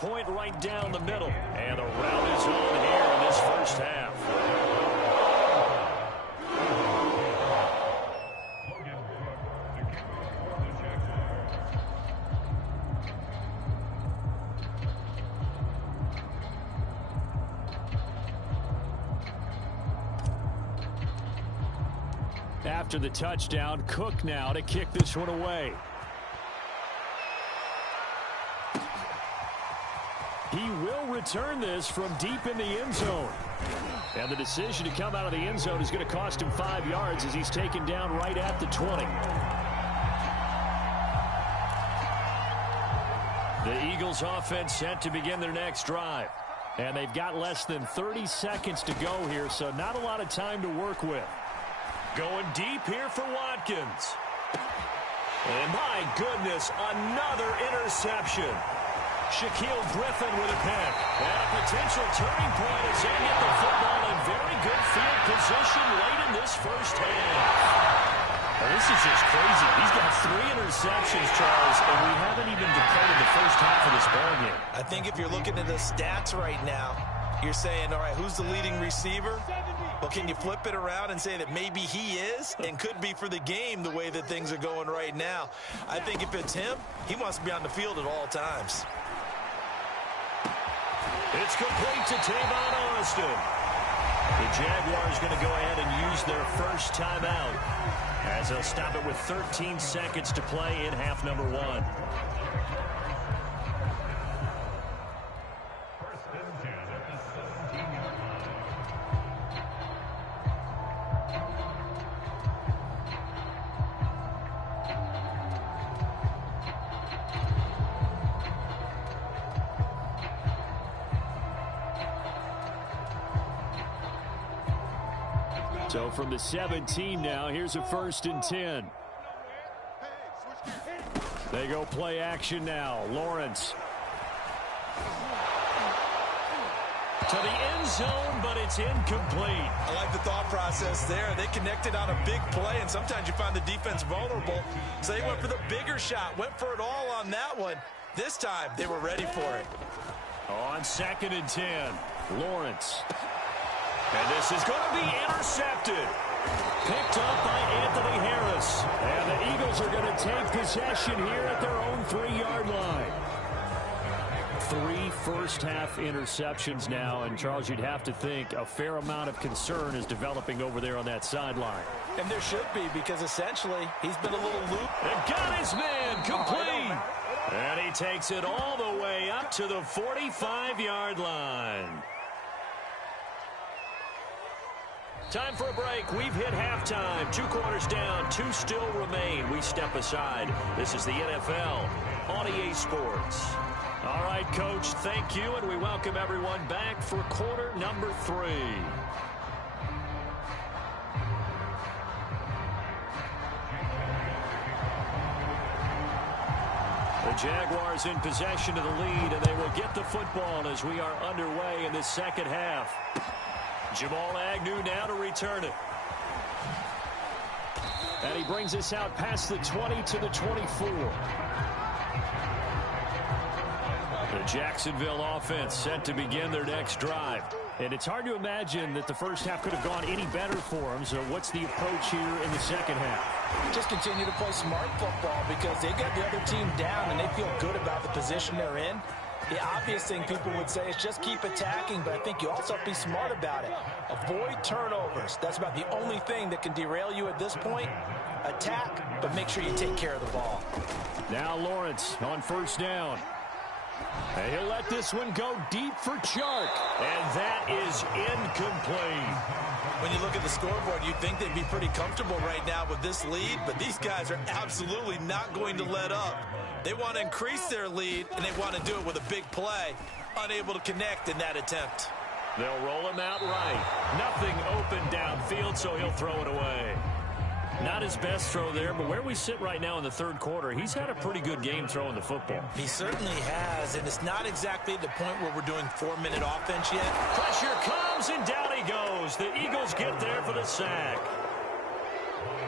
Point right down the middle. And the rout is on here in this first half. After the touchdown, Cook now to kick this one away. He will return this from deep in the end zone. And the decision to come out of the end zone is going to cost him 5 yards as he's taken down right at the 20. The Eagles offense set to begin their next drive. And they've got less than 30 seconds to go here, so not a lot of time to work with. Going deep here for Watkins. And my goodness, another interception. Shaquille Griffin with a pick. And a potential turning point as they get the football in very good field position late in this first half. Well, this is just crazy. He's got 3 interceptions, Charles, and we haven't even declared the first half of this ballgame. I think if you're looking at the stats right now, you're saying, all right, who's the leading receiver? Well, can you flip it around and say that maybe he is and could be for the game the way that things are going right now? I think if it's him, he wants to be on the field at all times. It's complete to Tavon Austin. The Jaguars going to go ahead and use their first timeout as they'll stop it with 13 seconds to play in half number 1. So from the 17 now, here's a 1st and 10. They go play action now. Lawrence. To the end zone, but it's incomplete. I like the thought process there. They connected on a big play, and sometimes you find the defense vulnerable. So they went for the bigger shot, went for it all on that one. This time, they were ready for it. On 2nd and 10, Lawrence. And this is going to be intercepted. Picked up by Anthony Harris. And the Eagles are going to take possession here at their own 3-yard line. 3 first-half interceptions now. And, Charles, you'd have to think a fair amount of concern is developing over there on that sideline. And there should be, because essentially he's been a little loop. And got his man complete. And he takes it all the way up to the 45-yard line. Time for a break. We've hit halftime. 2 quarters down. 2 still remain. We step aside. This is the NFL on EA Sports. All right, Coach, thank you, and we welcome everyone back for quarter number 3. The Jaguars in possession of the lead, and they will get the football as we are underway in the second half. Jamal Agnew now to return it. And he brings us out past the 20 to the 24. The Jacksonville offense set to begin their next drive. And it's hard to imagine that the first half could have gone any better for them. So what's the approach here in the second half? Just continue to play smart football because they got the other team down and they feel good about the position they're in. The obvious thing people would say is just keep attacking, but I think you also have to be smart about it. Avoid turnovers. That's about the only thing that can derail you at this point. Attack, but make sure you take care of the ball. Now Lawrence on 1st down. And he'll let this one go deep for Chark. And that is incomplete. When you look at the scoreboard, you'd think they'd be pretty comfortable right now with this lead, but these guys are absolutely not going to let up. They want to increase their lead, and they want to do it with a big play. Unable to connect in that attempt. They'll roll him out right. Nothing open downfield, so he'll throw it away. Not his best throw there, but where we sit right now in the 3rd quarter, he's had a pretty good game throwing the football. He certainly has, and it's not exactly the point where we're doing 4-minute offense yet. Pressure comes, and down he goes. The Eagles get there for the sack.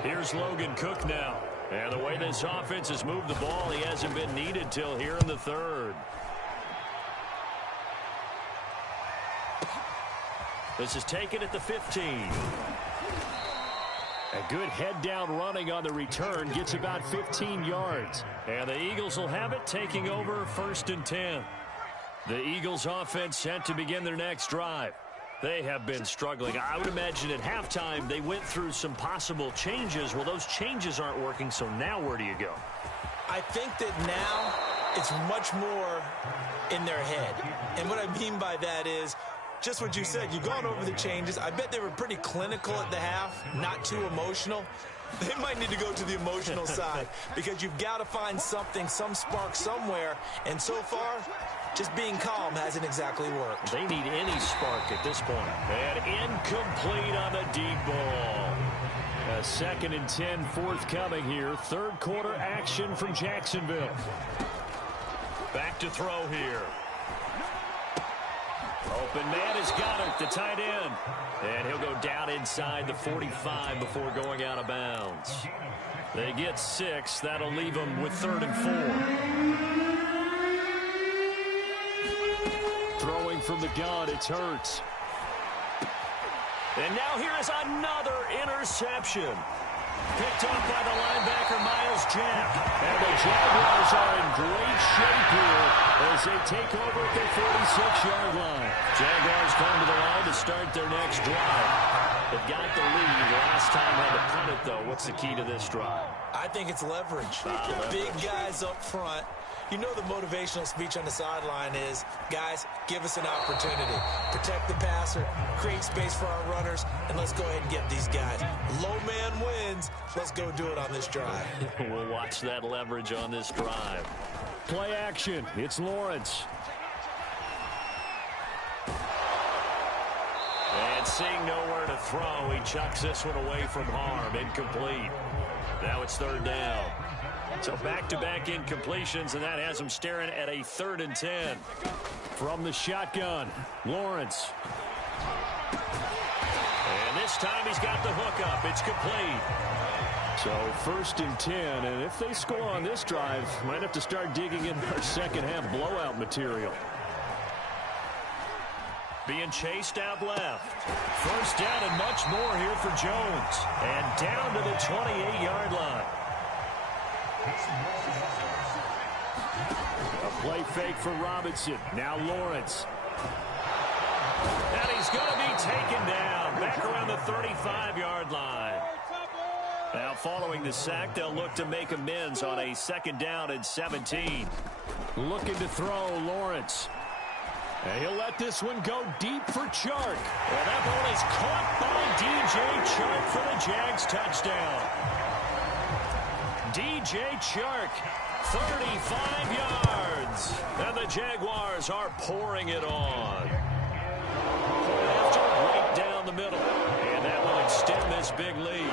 Here's Logan Cook now. And the way this offense has moved the ball, he hasn't been needed till here in the 3rd. This is taken at the 15. A good head-down running on the return gets about 15 yards. And the Eagles will have it, taking over 1st and 10. The Eagles offense set to begin their next drive. They have been struggling. I would imagine at halftime they went through some possible changes. Well, those changes aren't working, so now where do you go? I think that now it's much more in their head. And what I mean by that is just what you said. You've gone over the changes. I bet they were pretty clinical at the half, not too emotional. They might need to go to the emotional side because you've got to find something, some spark somewhere. And so far, just being calm hasn't exactly worked. They need any spark at this point. And incomplete on the deep ball. A 2nd and 10 forthcoming here. 3rd quarter action from Jacksonville. Back to throw here. Open man has got it, the tight end. And he'll go down inside the 45 before going out of bounds. They get 6. That'll leave them with 3rd and 4. Throwing from the gun, it's Hurts. And now here is another interception. Picked off by the linebacker, Miles Jack. And the Jaguars are in great shape here as they take over at their 46-yard line. Jaguars come to the line to start their next drive. They've got the lead. Last time had to punt it, though. What's the key to this drive? I think it's leverage. Big guys up front. You know the motivational speech on the sideline is, guys, give us an opportunity. Protect the passer, create space for our runners, and let's go ahead and get these guys. Low man wins. Let's go do it on this drive. We'll watch that leverage on this drive. Play action. It's Lawrence. And seeing nowhere to throw, he chucks this one away from harm. Incomplete. Now it's 3rd down. So back-to-back incompletions, and that has him staring at a 3rd and 10. From the shotgun, Lawrence. And this time he's got the hook up. It's complete. So 1st and 10, and if they score on this drive, might have to start digging in our second-half blowout material. Being chased out left. 1st down and much more here for Jones. And down to the 28-yard line. A play fake for Robinson. Now Lawrence. And he's going to be taken down back around the 35-yard line. Now following the sack, they'll look to make amends on a 2nd down and 17. Looking to throw, Lawrence. And he'll let this one go deep for Chark. And that ball is caught by DJ Chark for the Jags touchdown. DJ Chark, 35 yards. And the Jaguars are pouring it on. After right down the middle. And that will extend this big lead.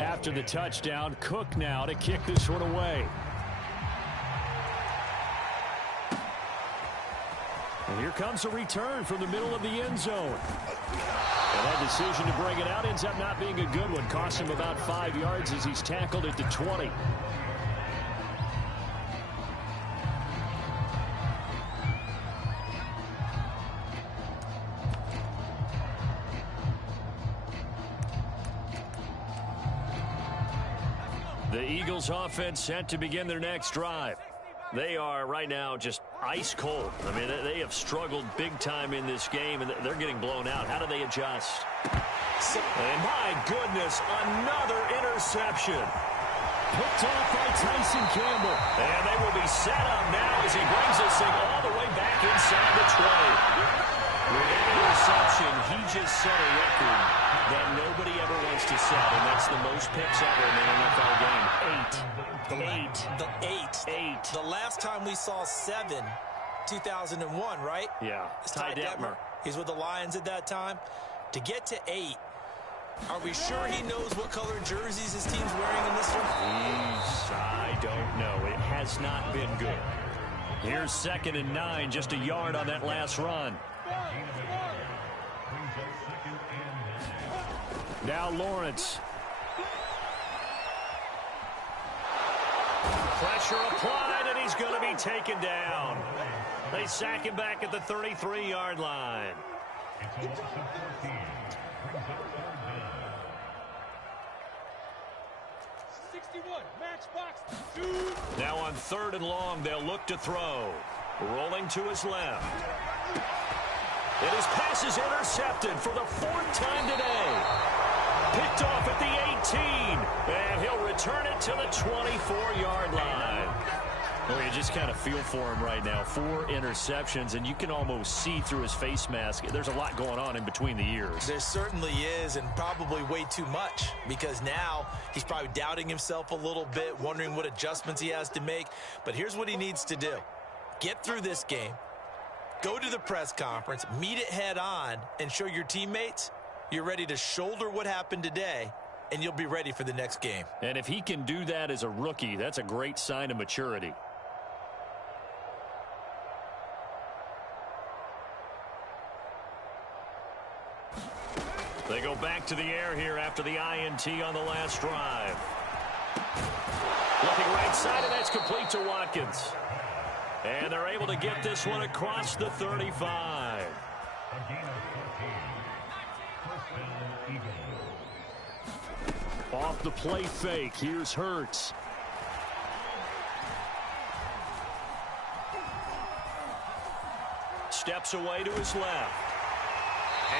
After the touchdown, Cook now to kick this one away. And here comes a return from the middle of the end zone. And that decision to bring it out ends up not being a good one. Costs him about 5 yards as he's tackled at the 20. The Eagles offense set to begin their next drive. They are right now just ice cold. I mean, they have struggled big time in this game, and they're getting blown out. How do they adjust? And my goodness, another interception. Picked off by Tyson Campbell. And they will be set up now as he brings this thing all the way back inside the 20. With that interception, he just set a record that nobody ever wants to set, and that's the most picks ever in an NFL game. 8. The last time we saw 7, 2001, right? Yeah. It's Ty Detmer. He's with the Lions at that time. To get to 8, are we sure he knows what color jerseys his team's wearing in this one? I don't know. It has not been good. Here's 2nd and 9, just a yard on that last run. Now Lawrence. Pressure applied, and he's going to be taken down. They sack him back at the 33-yard line. Now on 3rd and long, they'll look to throw. Rolling to his left. And his pass is intercepted for the 4th time today. Picked off at the 18. And he'll return it to the 24-yard line. Well, you just kind of feel for him right now. 4 interceptions, and you can almost see through his face mask. There's a lot going on in between the ears. There certainly is, and probably way too much, because now he's probably doubting himself a little bit, wondering what adjustments he has to make. But here's what he needs to do. Get through this game, go to the press conference, meet it head on, and show your teammates you're ready to shoulder what happened today, and you'll be ready for the next game. And if he can do that as a rookie, that's a great sign of maturity. They go back to the air here after the INT on the last drive. Looking right side, and that's complete to Watkins. And they're able to get this one across the 35. Off the play fake, here's Hurts. Steps away to his left.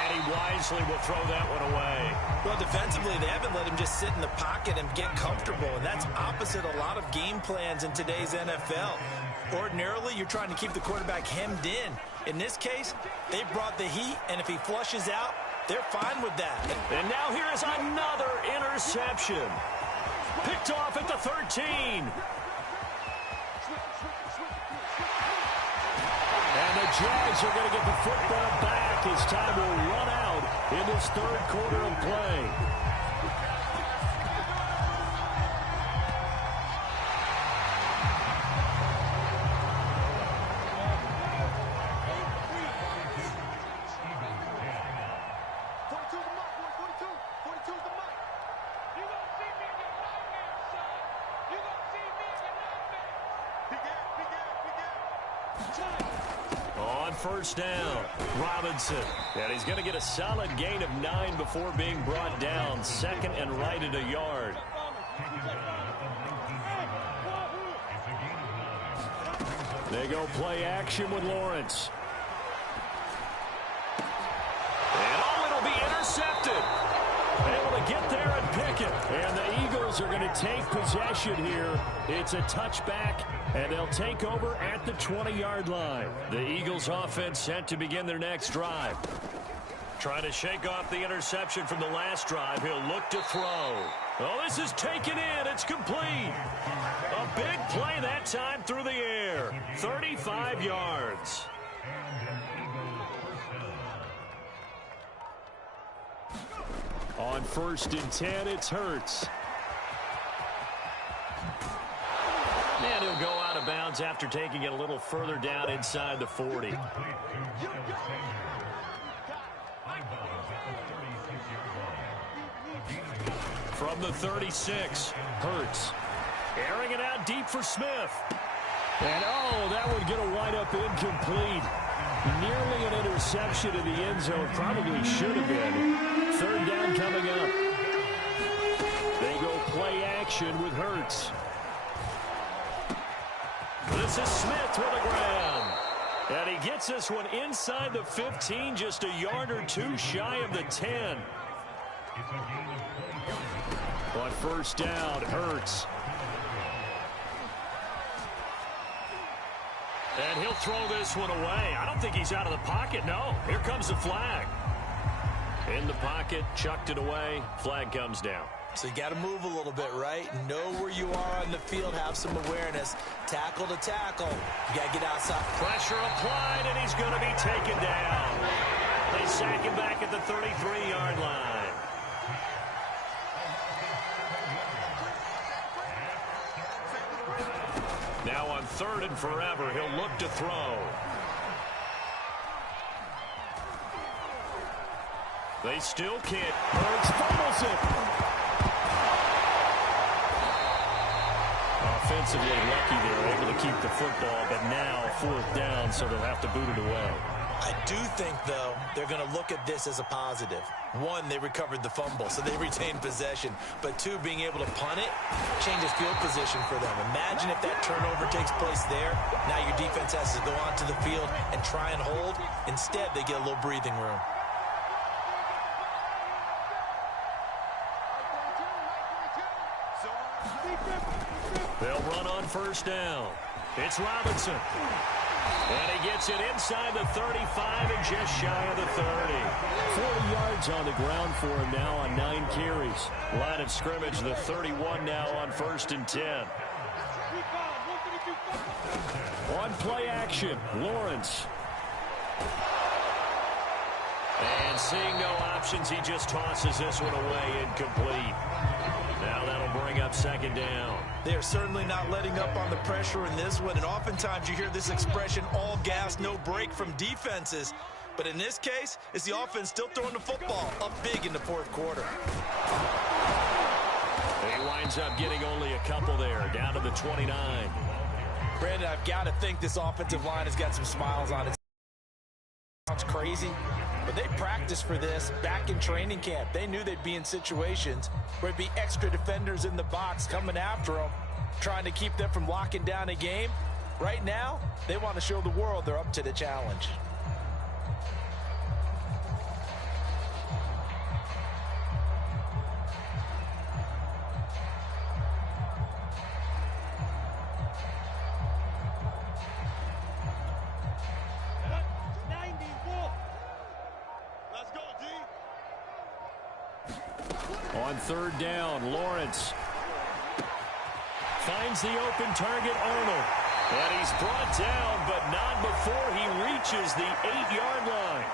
And he wisely will throw that one away. Well, defensively, they haven't let him just sit in the pocket and get comfortable, and that's opposite a lot of game plans in today's NFL. Ordinarily, you're trying to keep the quarterback hemmed in. In this case, they brought the heat, and if he flushes out, they're fine with that. And now here is another interception. Picked off at the 13. And the Jags are going to get the football back. His time will run out in this 3rd quarter of play. On 1st down, Robinson. And he's going to get a solid gain of 9 before being brought down. 2nd and right at a yard. They go play action with Lawrence. And it'll be intercepted. Able to get there and pick it. And the Eagles are going to take possession here. It's a touchback, and they'll take over at the 20-yard line. The Eagles offense set to begin their next drive. Trying to shake off the interception from the last drive. He'll look to throw. Oh, this is taken in. It's complete. A big play that time through the air. 35 yards. On 1st and 10, it's Hurts. And he'll go out of bounds after taking it a little further down inside the 40. From the 36, Hurts. Airing it out deep for Smith. And, oh, that would get a wind-up incomplete. Nearly an interception in the end zone. Probably should have been. 3rd down coming up. They go play action with Hurts. This is Smith with the ground. And he gets this one inside the 15, just a yard or 2 shy of the 10. On 1st down, Hurts. And he'll throw this one away. I don't think he's out of the pocket. No, here comes the flag. In the pocket, chucked it away. Flag comes down. So you got to move a little bit, right? Know where you are on the field. Have some awareness. Tackle to tackle. You got to get outside. Pressure applied, and he's going to be taken down. They sack him back at the 33-yard line. Now on 3rd and forever, he'll look to throw. They still can't. Hurts fumbles it. Offensively lucky they were able to keep the football, but now 4th down, so they'll have to boot it away. I do think, though, they're going to look at this as a positive. One, they recovered the fumble, so they retained possession. But two, being able to punt it changes field position for them. Imagine if that turnover takes place there. Now your defense has to go onto the field and try and hold. Instead, they get a little breathing room. They'll run on first down. It's Robinson. And he gets it inside the 35 and just shy of the 30. 40 yards on the ground for him now on 9 carries. Line of scrimmage, the 31 now on 1st and 10. On play action, Lawrence. And seeing no options, he just tosses this one away, incomplete. Now that'll bring up 2nd down. They are certainly not letting up on the pressure in this one, and oftentimes you hear this expression, all gas, no break from defenses. But in this case, it's the offense still throwing the football up big in the 4th quarter. He winds up getting only a couple there, down to the 29. Brandon, I've got to think this offensive line has got some smiles on it. Sounds crazy, but they practiced for this back in training camp. They knew they'd be in situations where there'd be extra defenders in the box coming after them, trying to keep them from locking down a game. Right now, they want to show the world they're up to the challenge. On 3rd down, Lawrence finds the open target, Arnold. And he's brought down, but not before he reaches the 8-yard line.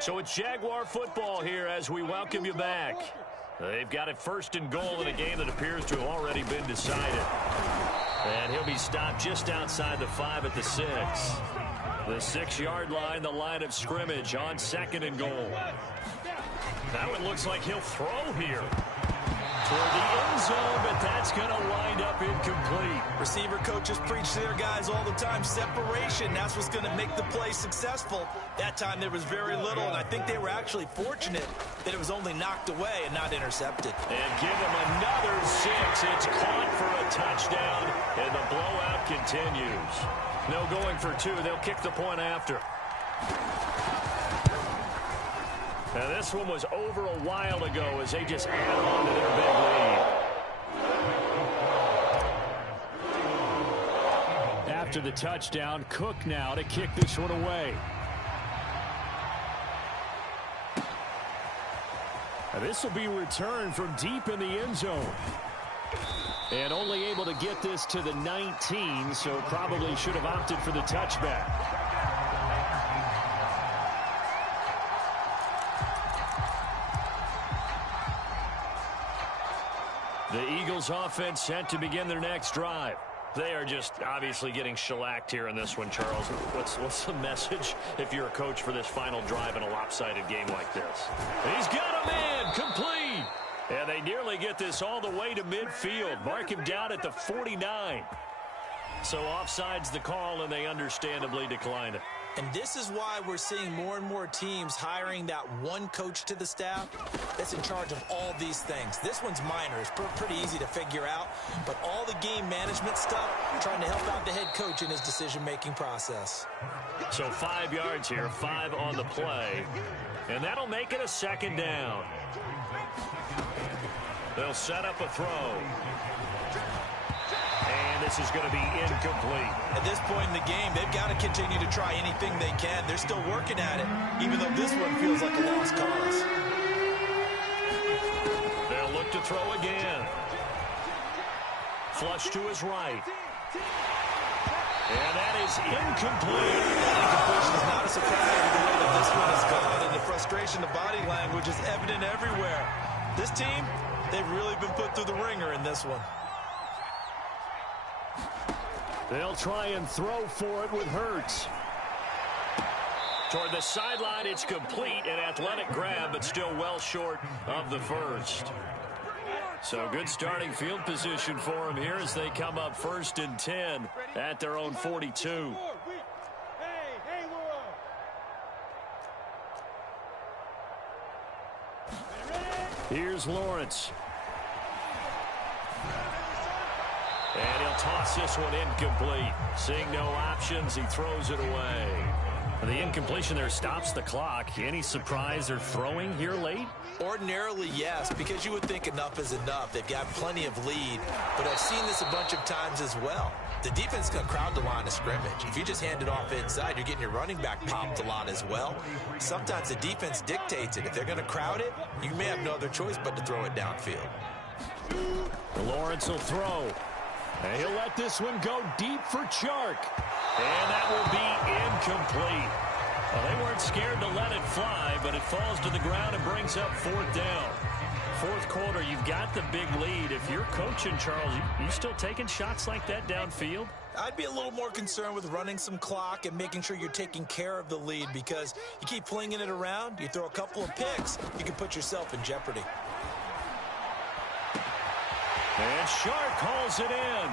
So it's Jaguar football here as we welcome you back. They've got it 1st and goal in a game that appears to have already been decided. And he'll be stopped just outside the 5 at the 6. The 6-yard line, the line of scrimmage on 2nd and goal. That one looks like he'll throw here toward the end zone, but that's going to wind up incomplete. Receiver coaches preach to their guys all the time. Separation, that's what's going to make the play successful. That time there was very little, and I think they were actually fortunate that it was only knocked away and not intercepted. And give them another 6. It's caught for a touchdown, and the blowout continues. No going for 2. They'll kick the point after. Now this one was over a while ago as they just add on to their big lead. After the touchdown, Cook now to kick this one away. Now this will be returned from deep in the end zone. And only able to get this to the 19, so probably should have opted for the touchback. The Eagles offense set to begin their next drive. They are just obviously getting shellacked here in this one, Charles. What's the message if you're a coach for this final drive in a lopsided game like this? He's got a man, complete. And they nearly get this all the way to midfield. Mark him down at the 49. So offside's the call, and they understandably decline it. And this is why we're seeing more and more teams hiring that one coach to the staff that's in charge of all these things. This one's minor. It's pretty easy to figure out. But all the game management stuff, trying to help out the head coach in his decision-making process. So 5 yards here, 5 on the play. And that'll make it a 2nd down. They'll set up a throw. And this is going to be incomplete. At this point in the game, they've got to continue to try anything they can. They're still working at it, even though this one feels like a lost cause. They'll look to throw again. Flush to his right. And that is incomplete. Incompletion is not a surprise with the way that this one has gone, and the frustration, the body language is evident everywhere. This team, they've really been put through the ringer in this one. They'll try and throw for it with Hurts. Toward the sideline, it's complete. An athletic grab, but still well short of the first. So good starting field position for them here as they come up 1st and 10 at their own 42. Here's Lawrence. And he'll toss this one incomplete. Seeing no options, he throws it away. The incompletion there stops the clock. Any surprise they're throwing here late? Ordinarily, yes, because you would think enough is enough. They've got plenty of lead, but I've seen this a bunch of times as well. The defense can crowd the line of scrimmage. If you just hand it off inside, you're getting your running back popped a lot as well. Sometimes the defense dictates it. If they're going to crowd it, you may have no other choice but to throw it downfield. Lawrence will throw. And he'll let this one go deep for Chark. And that will be incomplete. Well, they weren't scared to let it fly, but it falls to the ground and brings up 4th down. 4th quarter, you've got the big lead. If you're coaching, Charles, you still taking shots like that downfield? I'd be a little more concerned with running some clock and making sure you're taking care of the lead, because you keep flinging it around, you throw a couple of picks, you can put yourself in jeopardy. And Shark hauls it in.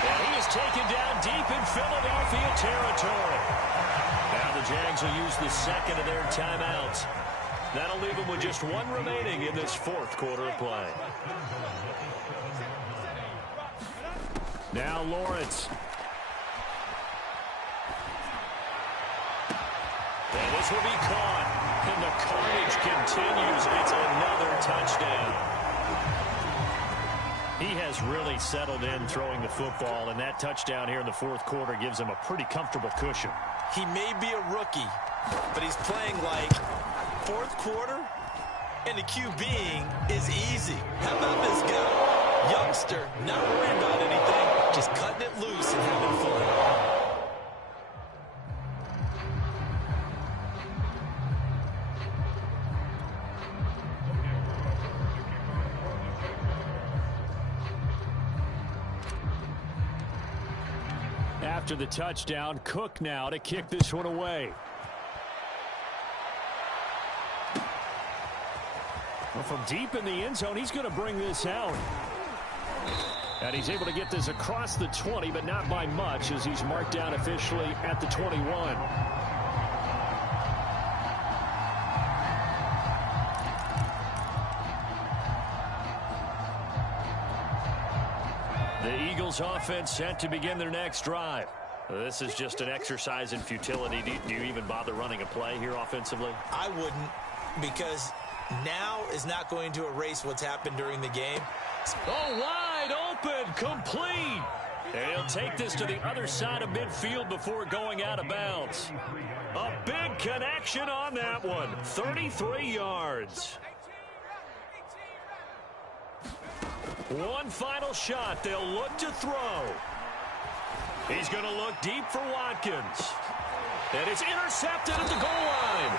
And he is taken down deep in Philadelphia territory. Now the Jags will use the second of their timeouts. That'll leave them with just one remaining in this 4th quarter of play. Now Lawrence. And this will be caught. And the carnage continues. It's another touchdown. He has really settled in throwing the football, and that touchdown here in the 4th quarter gives him a pretty comfortable cushion. He may be a rookie, but he's playing like 4th quarter, and the QBing is easy. How about this guy? Youngster, not worried about anything, just cutting it loose and having fun. After the touchdown, Cook now to kick this one away. Well, from deep in the end zone, he's going to bring this out. And he's able to get this across the 20, but not by much, as he's marked down officially at the 21. The Eagles offense set to begin their next drive. This is just an exercise in futility. Do you even bother running a play here offensively? I wouldn't, because now is not going to erase what's happened during the game. Oh, wide open, complete. And he'll take this to the other side of midfield before going out of bounds. A big connection on that one. 33 yards. One final shot. They'll look to throw. He's going to look deep for Watkins. And it's intercepted at the goal line.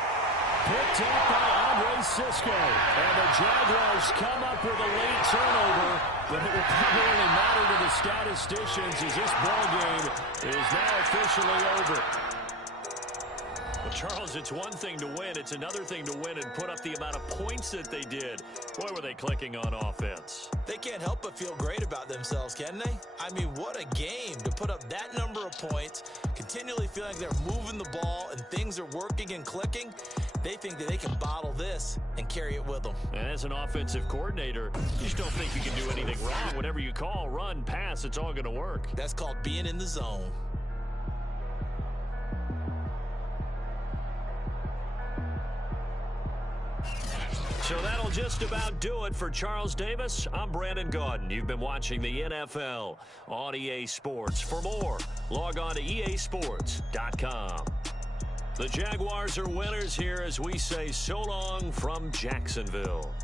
Picked up by Andre Sisco. And the Jaguars come up with a late turnover. But it will probably only matter to the statisticians as this ball game is now officially over. Well, Charles, it's one thing to win. It's another thing to win and put up the amount of points that they did. Boy, were they clicking on offense. They can't help but feel great about themselves, can they? I mean, what a game to put up that number of points, continually feeling like they're moving the ball and things are working and clicking. They think that they can bottle this and carry it with them. And as an offensive coordinator, you just don't think you can do anything wrong. Whatever you call, run, pass, it's all going to work. That's called being in the zone. So that'll just about do it for Charles Davis. I'm Brandon Gaudin. You've been watching the NFL on EA Sports. For more, log on to easports.com. The Jaguars are winners here as we say so long from Jacksonville.